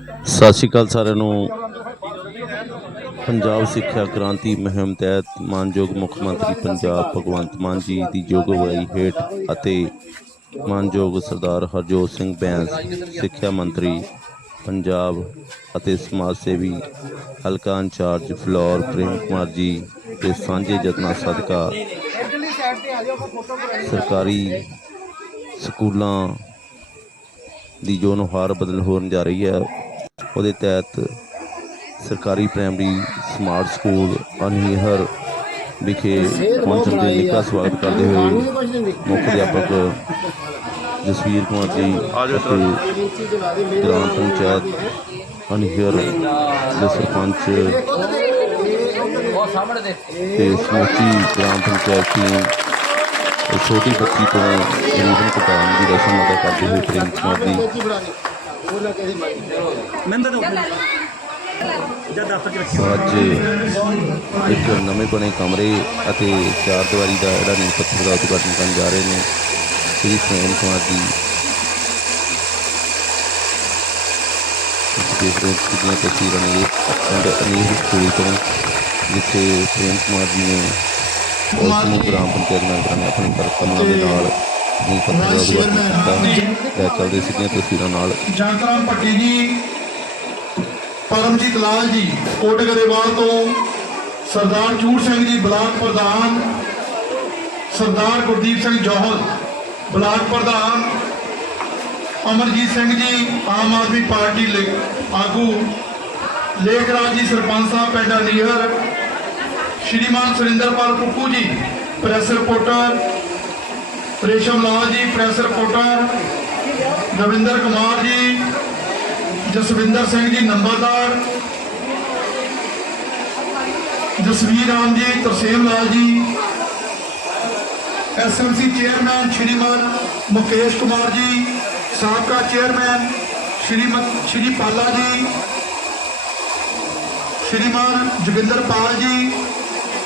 ਸਤਿ ਸ਼੍ਰੀ ਅਕਾਲ ਸਾਰਿਆਂ ਨੂੰ। ਪੰਜਾਬ ਸਿੱਖਿਆ ਕ੍ਰਾਂਤੀ ਮੁਹਿੰਮ ਤਹਿਤ ਮਾਨਯੋਗ ਮੁੱਖ ਮੰਤਰੀ ਪੰਜਾਬ ਭਗਵੰਤ ਮਾਨ ਜੀ ਦੀ ਯੋਗ ਅਗਵਾਈ ਹੇਠ ਅਤੇ ਮਾਨਯੋਗ ਸਰਦਾਰ ਹਰਜੋਤ ਸਿੰਘ ਬੈਂਸ, ਸਿੱਖਿਆ ਮੰਤਰੀ, ਪੰਜਾਬ ਅਤੇ ਸਮਾਜ ਸੇਵੀ ਹਲਕਾ ਇੰਚਾਰਜ ਫਲੋਰ ਪ੍ਰੇਮ ਕੁਮਾਰ ਜੀ ਦੇ ਸਾਂਝੇ ਯਤਨਾਂ ਸਦਕਾ ਸਰਕਾਰੀ ਸਕੂਲਾਂ ਦੀ ਜੋ ਨੁਹਾਰ ਬਦਲ ਹੋਣ ਜਾ ਰਹੀ ਹੈ। ਉਹਦੇ ਤਹਿਤ ਸਰਕਾਰੀ ਪ੍ਰਾਇਮਰੀ ਸਮਾਰਟ ਸਕੂਲ ਅਨਹੀਹਰ ਵਿਖੇ ਪਹੁੰਚਣ ਦੇ ਨਿੱਘਾ ਸਵਾਗਤ ਕਰਦੇ ਹੋਏ ਮੁੱਖ ਅਧਿਆਪਕ ਜਸਵੀਰ ਕੁਮਾਰ ਜੀ ਅਤੇ ਗ੍ਰਾਮ ਪੰਚਾਇਤ ਅਨਹੀਹਰ ਦੇ ਸਰਪੰਚ ਤੇ ਸਮੁੱਚੀ ਗ੍ਰਾਮ ਪੰਚਾਇਤ ਟੀਮ ਛੋਟੀ ਬੱਚੀ ਤੋਂ ਰੀਬਨ ਕਟਾਉਣ ਦੀ ਰਸਮ ਅਦਾ ਕਰਦੇ ਹੋਏ ਪ੍ਰੇਮ ਕੁਮਾਰ ਮੈਂਦਰ ਹੋ ਜਦ ਦਫ਼ਤਰ ਚ ਰੱਖੀ ਅੱਜ ਇੱਕ ਨਵੇਂ ਬਣੇ ਕਮਰੇ ਅਤੇ ਚਾਰ ਦੀਵਾਰੀ ਦਾ ਜਿਹੜਾ ਨੀਂਹ ਪੱਥਰ ਦਾ ਉਦਘਾਟਨ ਕਰਨ ਜਾ ਰਹੇ ਨੇ ਸ੍ਰੀ ਪ੍ਰੇਮ ਕੁਮਾਰ ਜੀ। ਦੇਖ ਰਹੇ ਕਿੰਨੀਆਂ ਤਸਵੀਰਾਂ ਨੇ ਪਿੰਡ ਅਨੀਰ ਸਕੂਲ ਤੋਂ ਜਿੱਥੇ ਪ੍ਰੇਮ ਕੁਮਾਰ ਜੀ ਨੇ ਉਸ ਨੂੰ ਗ੍ਰਾਮ ਪੰਚਾਇਤ ਮੈਂਬਰਾਂ ਨੇ ਆਪਣੇ ਦੇ ਨਾਲ ਨੀਂਹ ਪੱਥਰ ਦਾ ਉਦਘਾਟਨ ਕੀਤਾ ਚੱਲਦੇ ਸਿੱਧੀਆਂ ਤਸਵੀਰਾਂ ਨਾਲ। ਜੰਤਰਾਮ ਭੱਟੀ ਜੀ ਪਰਮਜੀਤ ਲਾਲ ਜੀ ਕੋਟ ਗਰੇਵਾਲ ਤੋਂ ਸਰਦਾਰ ਚੂੜ ਸਿੰਘ ਜੀ ਬਲਾਕ ਪ੍ਰਧਾਨ ਸਰਦਾਰ ਗੁਰਦੀਪ ਸਿੰਘ ਜੋਹਲ ਬਲਾਕ ਪ੍ਰਧਾਨ ਅਮਰਜੀਤ ਸਿੰਘ ਜੀ ਆਮ ਆਦਮੀ ਪਾਰਟੀ ਆਗੂ ਲੇਖਰਾਜ ਜੀ ਸਰਪੰਚ ਸਾਹਿਬ ਪਿੰਡ ਨੀਹਰ ਸ਼੍ਰੀਮਾਨ ਸੁਰਿੰਦਰਪਾਲ ਕੁੱਕੂ ਜੀ ਪ੍ਰੈਸ ਰਿਪੋਰਟਰ ਰੇਸ਼ਮ ਲਾਲ ਜੀ, ਪ੍ਰੈਸ ਰਿਪੋਰਟਰ ਰਵਿੰਦਰ ਕੁਮਾਰ ਜੀ, ਜਸਵਿੰਦਰ ਸਿੰਘ ਜੀ, ਨੰਬਰਦਾਰ, ਜਸਵੀਰ ਰਾਮ ਜੀ, ਤਰਸੇਮ ਲਾਲ ਜੀ ਐਸਐਮਸੀ ਚੇਅਰਮੈਨ ਸ਼੍ਰੀਮਾਨ ਮੁਕੇਸ਼ ਕੁਮਾਰ ਜੀ, ਸਾਬਕਾ ਚੇਅਰਮੈਨ ਸ਼੍ਰੀਮਤ, ਸ਼੍ਰੀ ਪਾਲਾ ਜੀ, ਸ਼੍ਰੀਮਾਨ ਜੋਗਿੰਦਰ ਪਾਲ ਜੀ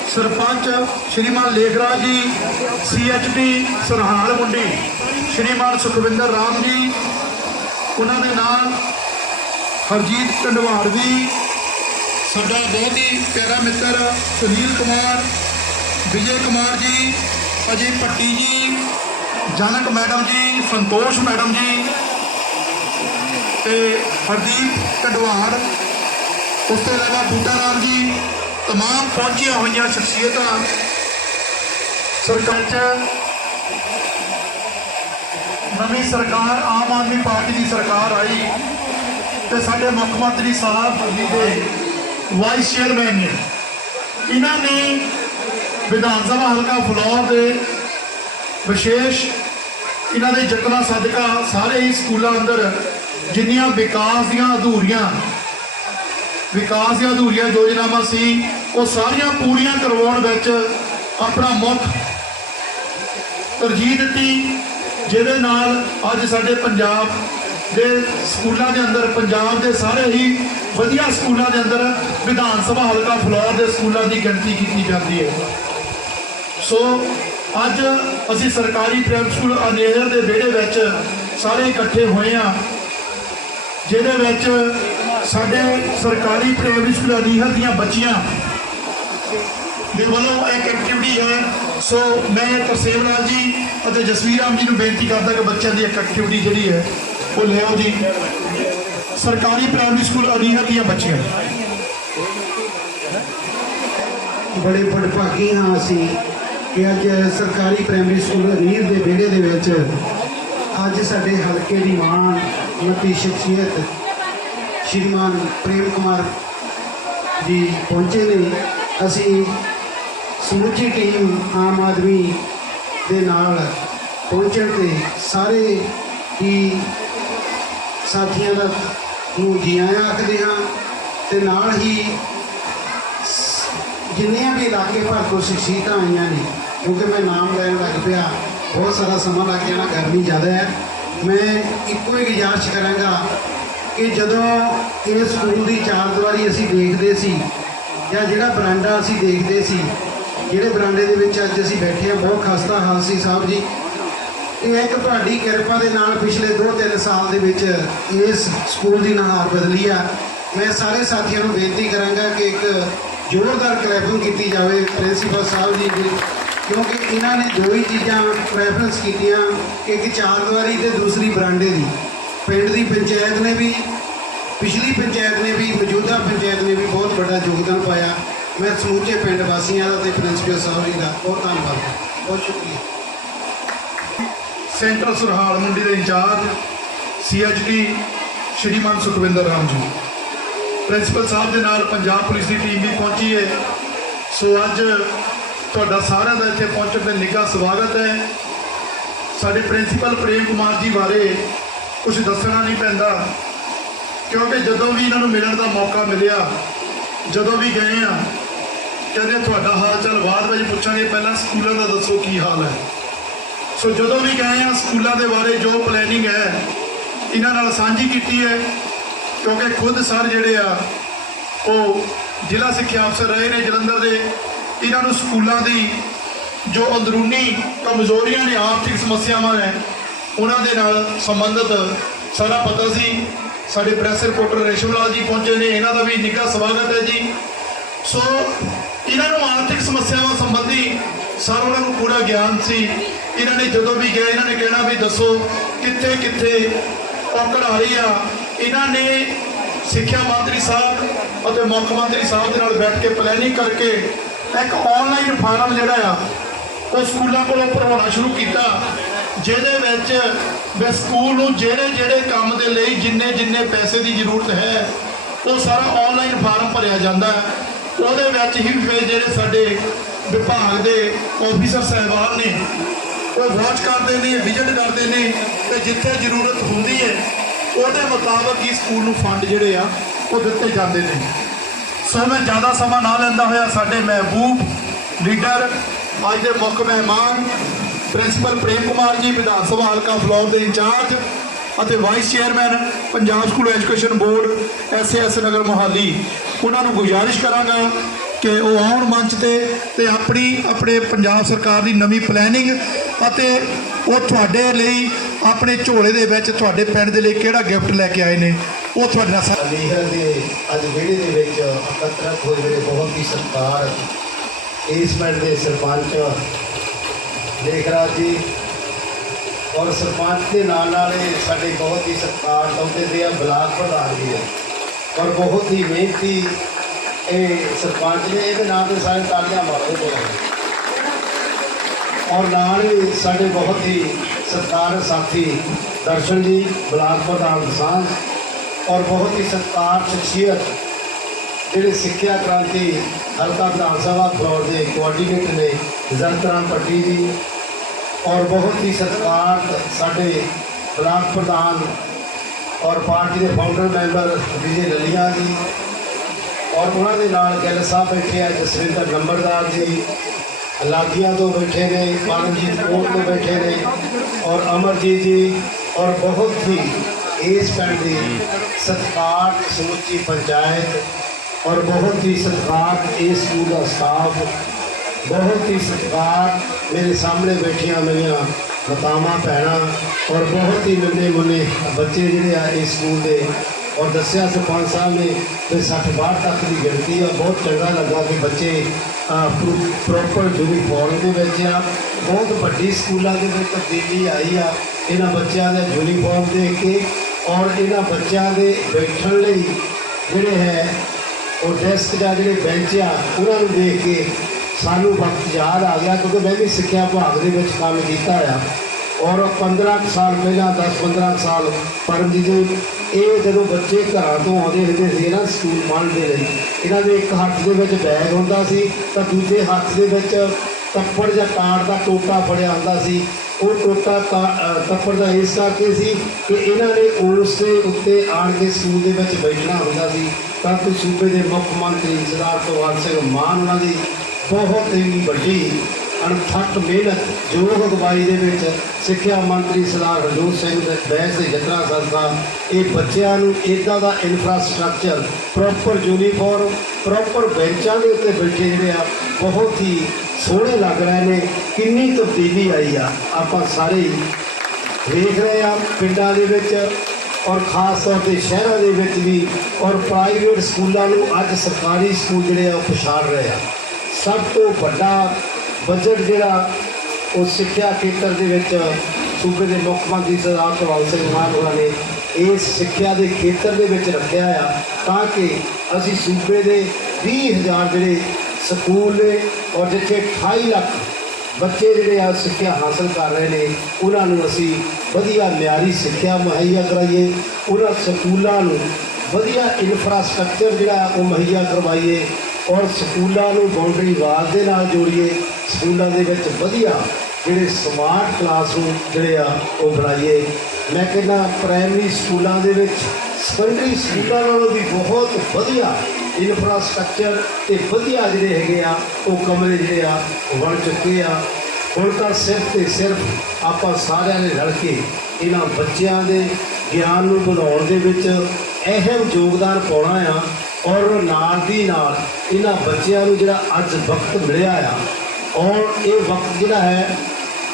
ਸਰਪੰਚ ਸ਼੍ਰੀਮਾਨ ਲੇਖਰਾਜ ਜੀ ਸੀਐਚਪੀ ਸਰਹਾਲ ਮੁੰਡੀ, ਸ਼੍ਰੀਮਾਨ ਸੁਖਵਿੰਦਰ ਰਾਮ ਜੀ, ਉਹਨਾਂ ਦੇ ਨਾਲ ਹਰਜੀਤ ਢੰਡਵਾੜਵੀ ਸਾਡਾ ਬਹੁਤ ਹੀ ਪਿਆਰਾ ਮਿੱਤਰ ਸੁਨੀਲ ਕੁਮਾਰ, ਵਿਜੇ ਕੁਮਾਰ ਜੀ, ਅਜੇ ਪੱਟੀ ਜੀ, ਜਨਕ ਮੈਡਮ ਜੀ, ਸੰਤੋਸ਼ ਮੈਡਮ ਜੀ ਤੇ ਹਰਦੀਪ ਢੰਡਵਾੜ ਉਸ ਤੋਂ ਇਲਾਵਾ ਬੂਟਾ ਰਾਮ ਜੀ तमाम ਪਹੁੰਚੀਆਂ ਹੋਈਆਂ ਸ਼ਖਸੀਅਤਾਂ ਸਰਪੰਚ ਨਵੀਂ ਸਰਕਾਰ ਆਮ ਆਦਮੀ ਪਾਰਟੀ ਦੀ ਸਰਕਾਰ ਆਈ ਤੇ ਸਾਡੇ ਮੁੱਖ ਮੰਤਰੀ ਸਾਹਿਬ ਜੀ ਦੇ ਵਾਈਸ ਚੇਅਰਮੈਨ ਨੇ ਇਹਨਾਂ ਨੇ ਵਿਧਾਨ ਸਭਾ ਹਲਕਾ ਫਲੌਰ ਦੇ ਵਿਸ਼ੇਸ਼ ਇਹਨਾਂ ਦੇ ਯਤਨਾਂ ਸਦਕਾ ਸਾਰੇ ਹੀ ਸਕੂਲਾਂ ਅੰਦਰ ਜਿੰਨੀਆਂ ਵਿਕਾਸ ਦੀਆਂ ਅਧੂਰੀਆਂ ਵਿਕਾਸ ਦੀਆਂ ਅਧੂਰੀਆਂ ਯੋਜਨਾਵਾਂ ਸੀ, ਉਹ ਸਾਰੀਆਂ ਪੂਰੀਆਂ ਕਰਵਾਉਣ ਵਿੱਚ ਆਪਣਾ ਮੁੱਖ ਤਰਜੀਹ ਦਿੱਤੀ, ਜਿਹਦੇ ਨਾਲ ਅੱਜ ਸਾਡੇ ਪੰਜਾਬ ਦੇ ਸਕੂਲਾਂ ਦੇ ਅੰਦਰ, ਪੰਜਾਬ ਦੇ ਸਾਰੇ ਹੀ ਵਧੀਆ ਸਕੂਲਾਂ ਦੇ ਅੰਦਰ ਵਿਧਾਨ ਸਭਾ ਹਲਕਾ ਫਲੋਰ ਦੇ ਸਕੂਲਾਂ ਦੀ ਗਿਣਤੀ ਕੀਤੀ ਜਾਂਦੀ ਹੈ। ਸੋ ਅੱਜ ਅਸੀਂ ਸਰਕਾਰੀ ਪ੍ਰਾਇਮਰੀ ਸਕੂਲ ਅਨੇਰ ਦੇ ਵਿਹੜੇ ਵਿੱਚ ਸਾਰੇ ਇਕੱਠੇ ਹੋਏ ਆ ਜਿਹਦੇ ਵਿੱਚ ਸਾਡੇ ਸਰਕਾਰੀ ਪ੍ਰਾਇਮਰੀ ਸਕੂਲ ਅਨੀਹਰ ਦੀਆਂ ਬੱਚੀਆਂ ਦੇ ਵੱਲੋਂ ਇੱਕ ਐਕਟੀਵਿਟੀ ਹੈ। ਸੋ ਮੈਂ ਤਰਸੇਮ ਲਾਲ ਜੀ ਅਤੇ ਜਸਵੀਰ ਰਾਮ ਜੀ ਨੂੰ ਬੇਨਤੀ ਕਰਦਾ ਕਿ ਬੱਚਿਆਂ ਦੀ ਇੱਕ ਐਕਟੀਵਿਟੀ ਜਿਹੜੀ ਹੈ, ਉਹ ਲਿਆਓ ਜੀ। ਸਰਕਾਰੀ ਪ੍ਰਾਇਮਰੀ ਸਕੂਲ ਅਨੀਹਰ ਦੀਆਂ ਬੱਚੀਆਂ। ਬੜੇ ਵਡਭਾਗੀ ਹਾਂ ਅਸੀਂ ਕਿ ਅੱਜ ਸਰਕਾਰੀ ਪ੍ਰਾਇਮਰੀ ਸਕੂਲ ਰੀਰ ਦੇ ਵਿਹੜੇ ਦੇ ਵਿੱਚ ਅੱਜ ਸਾਡੇ ਹਲਕੇ ਦੀ ਮਾਣ ਮਤੀ ਸ਼ਖਸੀਅਤ ਸ਼੍ਰੀਮਾਨ ਪ੍ਰੇਮ ਕੁਮਾਰ ਜੀ ਪਹੁੰਚੇ ਨੇ। ਅਸੀਂ ਸਮੁੱਚੀ ਟੀਮ ਆਮ ਆਦਮੀ ਦੇ ਨਾਲ ਪਹੁੰਚਣ ਤੇ ਸਾਰੇ ਹੀ ਸਾਥੀਆਂ ਦਾ ਨੂੰ ਜੀ ਆਇਆਂ ਆਖਦੇ ਹਾਂ ਤੇ ਨਾਲ ਹੀ ਜਿੰਨੀਆਂ ਵੀ ਇਲਾਕੇ ਭਰ ਤੋਂ ਸ਼ਖਸੀਅਤਾਂ ਆਈਆਂ ਨੇ, ਕਿਉਂਕਿ ਮੈਂ ਨਾਮ ਲੈਣ ਲੱਗ ਪਿਆ, ਬਹੁਤ ਸਾਰਾ ਸਮਾਂ ਲੱਗ ਜਾਣਾ, ਗਰਮੀ ਜ਼ਿਆਦਾ ਹੈ। ਮੈਂ ਇੱਕੋ ਹੀ ਗੁਜ਼ਾਰਿਸ਼ ਕਰਾਂਗਾ ਕਿ ਜਦੋਂ ਇਹ ਸਕੂਲ ਦੀ ਚਾਰ ਦੀਵਾਰੀ ਅਸੀਂ ਦੇਖਦੇ ਸੀ ਜਾਂ ਜਿਹੜਾ ਬਰਾਂਡਾ ਅਸੀਂ ਦੇਖਦੇ ਸੀ, ਜਿਹੜੇ ਬਰਾਂਡੇ ਦੇ ਵਿੱਚ ਅੱਜ ਅਸੀਂ ਬੈਠੇ ਹਾਂ, ਬਹੁਤ ਖਸਤਾ ਹਾਲ ਸੀ ਸਾਹਿਬ ਜੀ ਇਹ ਇੱਕ ਤੁਹਾਡੀ ਕਿਰਪਾ ਦੇ ਨਾਲ ਪਿਛਲੇ 2-3 ਸਾਲ ਦੇ ਵਿੱਚ ਇਸ ਸਕੂਲ ਦੀ ਨਹਾਰ ਬਦਲੀ ਆ। ਮੈਂ ਸਾਰੇ ਸਾਥੀਆਂ ਨੂੰ ਬੇਨਤੀ ਕਰਾਂਗਾ ਕਿ ਇੱਕ ਜ਼ੋਰਦਾਰ ਕਲੈਪਿੰਗ ਕੀਤੀ ਜਾਵੇ ਪ੍ਰਿੰਸੀਪਲ ਸਾਹਿਬ ਜੀ ਦੀ, ਕਿਉਂਕਿ ਇਹਨਾਂ ਨੇ ਦੋ ਹੀ ਚੀਜ਼ਾਂ ਪ੍ਰੈਫਰੈਂਸ ਕੀਤੀਆਂ, ਇੱਕ ਚਾਰ ਦੀਵਾਰੀ ਤੇ ਦੂਸਰੀ ਬਰਾਂਡੇ ਦੀ। ਪਿੰਡ ਦੀ ਪੰਚਾਇਤ ਨੇ ਵੀ, ਪਿਛਲੀ ਪੰਚਾਇਤ ਨੇ ਵੀ, ਮੌਜੂਦਾ ਪੰਚਾਇਤ ਨੇ ਵੀ ਬਹੁਤ ਵੱਡਾ ਯੋਗਦਾਨ ਪਾਇਆ। ਮੈਂ ਸਮੂਚੇ ਪਿੰਡ ਵਾਸੀਆਂ ਦਾ ਤੇ ਪ੍ਰਿੰਸੀਪਲ ਸਾਹਿਬ ਜੀ ਦਾ ਬਹੁਤ ਧੰਨਵਾਦ। ਬਹੁਤ ਸ਼ੁਕਰੀਆ। ਸੈਂਟਰ ਸੁਰਹਾਲ ਮੰਡੀ ਦੇ in charge CHD Shriman Sukhwinder Ram ji. Principal ਸਾਹਿਬ ਦੇ ਨਾਲ ਪੰਜਾਬ ਪੁਲਿਸ ਦੀ ਟੀਮ ਵੀ ਪਹੁੰਚੀ ਹੈ। ਸੋ ਅੱਜ ਤੁਹਾਡਾ ਸਾਰਿਆਂ ਦਾ ਇੱਥੇ ਪਹੁੰਚਣ ਤੇ ਨਿੱਘਾ ਸਵਾਗਤ ਹੈ। ਸਾਡੇ ਪ੍ਰਿੰਸੀਪਲ ਪ੍ਰੇਮ ਕੁਮਾਰ ਜੀ ਬਾਰੇ ਕੁਝ ਦੱਸਣਾ ਨਹੀਂ ਪੈਂਦਾ। ਕਿਉਂਕਿ ਜਦੋਂ ਵੀ ਇਹਨਾਂ ਨੂੰ ਮਿਲਣ ਦਾ ਮੌਕਾ ਮਿਲਿਆ, ਜਦੋਂ ਵੀ ਗਏ ਆ, ਕਹਿੰਦੇ ਤੁਹਾਡਾ ਹਾਲ ਚਾਲ ਬਾਅਦ ਵਿੱਚ ਪੁੱਛਾਂਗੇ, ਪਹਿਲਾਂ ਸਕੂਲਾਂ ਦਾ ਦੱਸੋ ਕੀ ਹਾਲ ਹੈ। ਸੋ ਜਦੋਂ ਵੀ ਗਏ ਆ, ਸਕੂਲਾਂ ਦੇ ਬਾਰੇ ਜੋ ਪਲੈਨਿੰਗ ਹੈ, ਇਹਨਾਂ ਨਾਲ ਸਾਂਝੀ ਕੀਤੀ ਹੈ, ਕਿਉਂਕਿ ਖੁਦ ਸਰ ਜਿਹੜੇ ਆ, ਉਹ ਜ਼ਿਲ੍ਹਾ ਸਿੱਖਿਆ ਅਫਸਰ ਰਹੇ ਨੇ ਜਲੰਧਰ ਦੇ, ਇਹਨਾਂ ਨੂੰ ਸਕੂਲਾਂ ਦੀ ਜੋ ਅੰਦਰੂਨੀ ਕਮਜ਼ੋਰੀਆਂ ਨੇ, ਆਰਥਿਕ ਸਮੱਸਿਆਵਾਂ ਨੇ ਉਹਨਾਂ ਦੇ ਨਾਲ ਸੰਬੰਧਿਤ ਸਾਰਾ ਪਤਾ ਸੀ। ਸਾਡੇ ਪ੍ਰੈਸ ਰਿਪੋਰਟਰ ਰੇਸ਼ਮ ਲਾਲ ਜੀ ਪਹੁੰਚੇ ਨੇ, ਇਹਨਾਂ ਦਾ ਵੀ ਨਿੱਘਾ ਸਵਾਗਤ ਹੈ ਜੀ। ਸੋ ਇਹਨਾਂ ਨੂੰ ਆਰਥਿਕ ਸਮੱਸਿਆਵਾਂ ਸੰਬੰਧੀ ਸਾਰਾ ਉਹਨਾਂ ਨੂੰ ਪੂਰਾ ਗਿਆਨ ਸੀ। ਇਹਨਾਂ ਨੇ ਜਦੋਂ ਵੀ ਗਏ ਇਹਨਾਂ ਨੇ ਕਹਿਣਾ ਵੀ ਦੱਸੋ ਕਿੱਥੇ ਕਿੱਥੇ ਔਕੜ ਆ ਰਹੀ ਆ। ਇਹਨਾਂ ਨੇ ਸਿੱਖਿਆ ਮੰਤਰੀ ਸਾਹਿਬ ਅਤੇ ਮੁੱਖ ਮੰਤਰੀ ਸਾਹਿਬ ਦੇ ਨਾਲ ਬੈਠ ਕੇ ਪਲੈਨਿੰਗ ਕਰਕੇ ਇੱਕ ਆਨਲਾਈਨ ਫਾਰਮ ਜਿਹੜਾ ਆ, ਉਹ ਸਕੂਲਾਂ ਕੋਲੋਂ ਭਰਵਾਉਣਾ ਸ਼ੁਰੂ ਕੀਤਾ। ਜਿਹਦੇ ਵਿੱਚ ਵੀ ਸਕੂਲ ਨੂੰ ਜਿਹੜੇ ਜਿਹੜੇ ਕੰਮ ਦੇ ਲਈ ਜਿੰਨੇ ਜਿੰਨੇ ਪੈਸੇ ਦੀ ਜ਼ਰੂਰਤ ਹੈ, ਉਹ ਸਾਰਾ ਆਨਲਾਈਨ ਫਾਰਮ ਭਰਿਆ ਜਾਂਦਾ ਹੈ। ਉਹਦੇ ਵਿੱਚ ਹੀ ਫਿਰ ਜਿਹੜੇ ਸਾਡੇ ਵਿਭਾਗ ਦੇ ਆਫੀਸਰ ਸਹਿਬਾਨ ਨੇ, ਉਹ ਵਾਚ ਕਰਦੇ ਨੇ ਵਿਜ਼ਿਟ ਕਰਦੇ ਨੇ, ਤੇ ਜਿੱਥੇ ਜ਼ਰੂਰਤ ਹੁੰਦੀ ਹੈ, ਉਹਦੇ ਮੁਤਾਬਕ ਹੀ ਸਕੂਲ ਨੂੰ ਫੰਡ ਜਿਹੜੇ ਆ, ਉਹ ਦਿੱਤੇ ਜਾਂਦੇ ਨੇ। ਸੋ ਮੈਂ ਜ਼ਿਆਦਾ ਸਮਾਂ ਨਾ ਲੈਂਦਾ ਹੋਇਆ, ਸਾਡੇ ਮਹਿਬੂਬ ਲੀਡਰ ਅੱਜ ਦੇ ਮੁੱਖ ਮਹਿਮਾਨ ਪ੍ਰਿੰਸੀਪਲ ਪ੍ਰੇਮ ਕੁਮਾਰ ਜੀ, ਵਿਧਾਨ ਸਭਾ ਹਲਕਾ ਫਲੋਰ ਦੇ ਇੰਚਾਰਜ ਅਤੇ vice chairman Punjab school education board SS Nagar Mohali. ਉਹਨਾਂ ਨੂੰ ਗੁਜ਼ਾਰਿਸ਼ ਕਰਾਂਗਾ ਕਿ ਉਹ ਆਉਣ ਮੰਚ ਤੇ ਤੇ ਆਪਣੀ, ਆਪਣੇ ਪੰਜਾਬ ਸਰਕਾਰ ਦੀ ਨਵੀਂ ਪਲੈਨਿੰਗ ਅਤੇ ਉਹ ਤੁਹਾਡੇ ਲਈ ਆਪਣੇ ਝੋਲੇ ਦੇ ਵਿੱਚ ਤੁਹਾਡੇ ਪਿੰਡ ਦੇ ਲਈ ਕਿਹੜਾ ਗਿਫਟ ਲੈ ਕੇ ਆਏ ਨੇ, ਉਹ ਤੁਹਾਡੇ ਨਾਲ ਸਾ- ਦੇ ਅੱਜ ਵਿਹੜੇ ਦੇ ਵਿੱਚ ਇਕੱਤਰਤ ਹੋਏ ਮੇਰੇ ਬਹੁਤ ਹੀ ਸਰਕਾਰ ਇਸ ਪਿੰਡ ਦੇ ਸਰਪੰਚ ਲੇਖਰਾਜ ਜੀ। ਔਰ ਸਰਪੰਚ ਦੇ ਨਾਲ ਨਾਲ ਇਹ ਸਾਡੇ ਬਹੁਤ ਹੀ ਸਤਿਕਾਰ ਦੌਤੇ ਦੇ ਆ, ਬਲਾਕ ਪ੍ਰਧਾਨ ਵੀ ਹੈ ਔਰ ਬਹੁਤ ਹੀ ਮਿਹਨਤੀ ਇਹ ਸਰਪੰਚ ਨੇ, ਇਹਦੇ ਨਾਂ ਤੇ ਸਾਰੇ ਤਾਲੀਆਂ ਮਾਰਦੇ ਪਏ ਔਰ ਨਾਲ ਵੀ ਸਾਡੇ ਬਹੁਤ ਹੀ ਸਤਿਕਾਰ ਸਾਥੀ ਦਰਸ਼ਨ ਜੀ, ਬਲਾਕ ਪ੍ਰਧਾਨ ਸਾਂਝ ਔਰ ਬਹੁਤ ਹੀ ਸਤਿਕਾਰ ਸ਼ਖਸੀਅਤ ਜਿਹੜੇ ਸਿੱਖਿਆ ਕ੍ਰਾਂਤੀ ਹਲਕਾ ਵਿਧਾਨ ਸਭਾ ਫਲੋਰ ਦੇ ਕੋਆਰਡੀਨੇਟਰ ਨੇ ਜਗਤਰਾਮ ਪੱਟੀ ਜੀ। ਔਰ ਬਹੁਤ ਹੀ ਸਤਿਕਾਰ ਸਾਡੇ ਬਲਾਕ ਪ੍ਰਧਾਨ ਔਰ ਪਾਰਟੀ ਦੇ ਫਾਊਂਡਰ ਮੈਂਬਰ ਵਿਜੇ ਲੱਲੀਆ ਜੀ ਔਰ ਉਹਨਾਂ ਦੇ ਨਾਲ ਗਿੱਲ ਸਾਹਿਬ ਬੈਠੇ ਆ, ਜਸਵਿੰਦਰ ਨੰਬਰਦਾਰ ਜੀ, ਲਾਗੀਆਂ ਤੋਂ ਬੈਠੇ ਨੇ ਪਰਮਜੀਤ ਕੋਟ ਤੋਂ ਬੈਠੇ ਨੇ ਔਰ ਅਮਰਜੀਤ ਜੀ ਔਰ ਬਹੁਤ ਹੀ ਇਸ ਪਿੰਡ ਦੀ ਸਤਿਕਾਰ ਸਮੁੱਚੀ ਪੰਚਾਇਤ ਔਰ ਬਹੁਤ ਹੀ ਸਤਿਕਾਰ ਇਸ ਸਕੂਲ ਦਾ ਸਟਾਫ ਬਹੁਤ ਹੀ ਸਤਿਕਾਰ ਮੇਰੇ ਸਾਹਮਣੇ ਬੈਠੀਆਂ ਮੇਰੀਆਂ ਮਾਤਾਵਾਂ, ਭੈਣਾਂ ਔਰ ਬਹੁਤ ਹੀ ਨੰਨੇ ਮੁੰਨੇ ਬੱਚੇ ਜਿਹੜੇ ਆ ਇਸ ਸਕੂਲ ਦੇ ਔਰ ਦੱਸਿਆ ਸਰਪੰਚ ਸਾਹਿਬ ਨੇ ਕਿ 60 62 ਤੱਕ ਦੀ ਗਿਣਤੀ ਆ। ਬਹੁਤ ਚੰਗਾ ਲੱਗਾ ਕਿ ਬੱਚੇ ਪ੍ਰੋਪਰ ਯੂਨੀਫਾਰਮ ਦੇ ਵਿੱਚ ਆ। ਬਹੁਤ ਵੱਡੀ ਸਕੂਲਾਂ ਦੇ ਵਿੱਚ ਤਬਦੀਲੀ ਆਈ ਆ। ਇਹਨਾਂ ਬੱਚਿਆਂ ਦੇ ਯੂਨੀਫਾਰਮ ਦੇਖ ਕੇ ਔਰ ਇਹਨਾਂ ਬੱਚਿਆਂ ਦੇ ਬੈਠਣ ਲਈ ਜਿਹੜੇ ਹੈ, ਉਹ ਡੈਸਕ ਜਾਂ ਜਿਹੜੇ ਬੈਂਚ ਆ, ਉਹਨਾਂ ਨੂੰ ਦੇਖ ਕੇ ਸਾਨੂੰ ਵਕਤ ਯਾਦ ਆ ਗਿਆ ਕਿਉਂਕਿ ਮੈਂ ਵੀ ਸਿੱਖਿਆ ਵਿਭਾਗ ਦੇ ਵਿੱਚ ਕੰਮ ਕੀਤਾ ਆ। ਔਰ 15 ਕੁ ਸਾਲ ਪਹਿਲਾਂ 10-15 ਸਾਲ ਪਰਮਜੀਤ ਇਹ ਜਦੋਂ ਬੱਚੇ ਘਰਾਂ ਤੋਂ ਆਉਂਦੇ ਹੁੰਦੇ ਸੀ ਨਾ ਸਕੂਲ ਪੜ੍ਹਨ ਦੇ ਲਈ ਇਹਨਾਂ ਦੇ ਇੱਕ ਹੱਥ ਦੇ ਵਿੱਚ ਬੈਗ ਹੁੰਦਾ ਸੀ ਤਾਂ ਦੂਜੇ ਹੱਥ ਦੇ ਵਿੱਚ ਤੱਪੜ ਜਾਂ ਕਾਰ ਦਾ ਟੋਟਾ ਫੜਿਆ ਹੁੰਦਾ ਸੀ। ਉਹ ਟੋਟਾ ਕਾ- ਅ, ਦਾ ਇਸ ਕਰਕੇ ਸੀ? ਕਿ ਇਹਨਾਂ ਨੇ ਉਸ ਦੇ ਉੱਤੇ ਆਣ ਕੇ ਸਕੂਲ ਦੇ ਵਿੱਚ ਬੈਠਣਾ ਹੁੰਦਾ ਸੀ। ਤਾਂ ਕਿ ਸੂਬੇ ਦੇ ਮੁੱਖ ਮੰਤਰੀ ਸਰਦਾਰ ਭਗਵੰਤ ਸਿੰਘ ਮਾਨ ਉਹਨਾਂ ਦੀ ਬਹੁਤ ਹੀ ਵੱਡੀ ਅਣਥੱਕ ਮਿਹਨਤ ਯੋਗ ਅਗਵਾਈ ਦੇ ਵਿੱਚ ਸਿੱਖਿਆ ਮੰਤਰੀ ਸਰਦਾਰ ਹਰਜੋਤ ਸਿੰਘ ਬੈਂਸ ਦੇ ਜਤਨਾ ਸੰਸਥਾ, ਇਹ ਬੱਚਿਆਂ ਨੂੰ ਇਦਾਂ ਦਾ ਇਨਫਰਾਸਟ੍ਰਕਚਰ ਪ੍ਰੋਪਰ ਯੂਨੀਫਾਰਮ ਪ੍ਰੋਪਰ ਬੈਂਚਾਂ ਦੇ ਉੱਤੇ ਬੈਠੇ ਜਿਹੜੇ ਆ, ਬਹੁਤ ਹੀ ਸੋਹਣੇ ਲੱਗ ਰਹੇ ਨੇ। ਕਿੰਨੀ ਤਬਦੀਲੀ ਆਈ ਆ, ਆਪਾਂ ਸਾਰੇ ਦੇਖ ਰਹੇ ਆ ਪਿੰਡਾਂ ਦੇ ਵਿੱਚ ਔਰ ਖਾਸ ਤੌਰ ਤੇ ਸ਼ਹਿਰਾਂ ਦੇ ਵਿੱਚ ਵੀ ਔਰ ਪ੍ਰਾਈਵੇਟ ਸਕੂਲਾਂ ਨੂੰ ਅੱਜ ਸਰਕਾਰੀ ਸਕੂਲ ਜਿਹੜੇ ਆ, ਉਹ ਪਛਾੜ ਰਹੇ ਆ। ਸਭ ਤੋਂ ਵੱਡਾ ਬਜਟ ਜਿਹੜਾ ਉਹ ਸਿੱਖਿਆ ਖੇਤਰ ਦੇ ਵਿੱਚ ਸੂਬੇ ਦੇ ਮੁੱਖ ਮੰਤਰੀ ਸਰਦਾਰ ਭਗਵੰਤ ਸਿੰਘ ਮਾਨ ਹੋਰਾਂ ਨੇ ਇਸ ਸਿੱਖਿਆ ਦੇ ਖੇਤਰ ਦੇ ਵਿੱਚ ਰੱਖਿਆ ਆ ਤਾਂ ਕਿ ਅਸੀਂ ਸੂਬੇ ਦੇ 20000 ਜਿਹੜੇ ਸਕੂਲ ਨੇ ਔਰ ਜਿੱਥੇ 28 ਲੱਖ ਬੱਚੇ ਜਿਹੜੇ ਆ ਸਿੱਖਿਆ ਹਾਸਲ ਕਰ ਰਹੇ ਨੇ, ਉਹਨਾਂ ਨੂੰ ਅਸੀਂ ਵਧੀਆ ਮਿਆਰੀ ਸਿੱਖਿਆ ਮੁਹੱਈਆ ਕਰਾਈਏ, ਉਹਨਾਂ ਸਕੂਲਾਂ ਨੂੰ ਵਧੀਆ ਇਨਫਰਾਸਟ੍ਰਕਚਰ ਜਿਹੜਾ ਉਹ ਮੁਹੱਈਆ ਕਰਵਾਈਏ ਔਰ ਸਕੂਲਾਂ ਨੂੰ ਬਾਉਂਡਰੀ ਵਾਲ ਦੇ ਨਾਲ ਜੋੜੀਏ, ਸਕੂਲਾਂ ਦੇ ਵਿੱਚ ਵਧੀਆ ਜਿਹੜੇ ਸਮਾਰਟ ਕਲਾਸਰੂਮ ਜਿਹੜੇ ਆ, ਉਹ ਬਣਾਈਏ। ਮੈਂ ਕਹਿੰਦਾ ਪ੍ਰਾਇਮਰੀ ਸਕੂਲਾਂ ਦੇ ਵਿੱਚ ਸੈਕੰਡਰੀ ਸਕੂਲਾਂ ਨਾਲੋਂ ਵੀ ਬਹੁਤ ਵਧੀਆ ਇਨਫਰਾਸਟ੍ਰਕਚਰ ਤੇ ਵਧੀਆ ਜਿਹੜੇ ਹੈਗੇ ਆ, ਉਹ ਕਮਰੇ ਜਿਹੜੇ ਆ, ਉਹ ਬਣ ਚੁੱਕੇ ਆ। ਹੁਣ ਤਾਂ ਸਿਰਫ ਤੇ ਸਿਰਫ ਆਪਾਂ ਸਾਰਿਆਂ ਨੇ ਰਲ ਕੇ ਇਹਨਾਂ ਬੱਚਿਆਂ ਦੇ ਗਿਆਨ ਨੂੰ ਵਧਾਉਣ ਦੇ ਵਿੱਚ ਅਹਿਮ ਯੋਗਦਾਨ ਪਾਉਣਾ ਆ। ਔਰ ਨਾਲ ਦੀ ਨਾਲ ਇਹਨਾਂ ਬੱਚਿਆਂ ਨੂੰ ਜਿਹੜਾ ਅੱਜ ਵਕਤ ਮਿਲਿਆ ਆ, ਔਰ ਇਹ ਵਕਤ ਜਿਹੜਾ ਹੈ,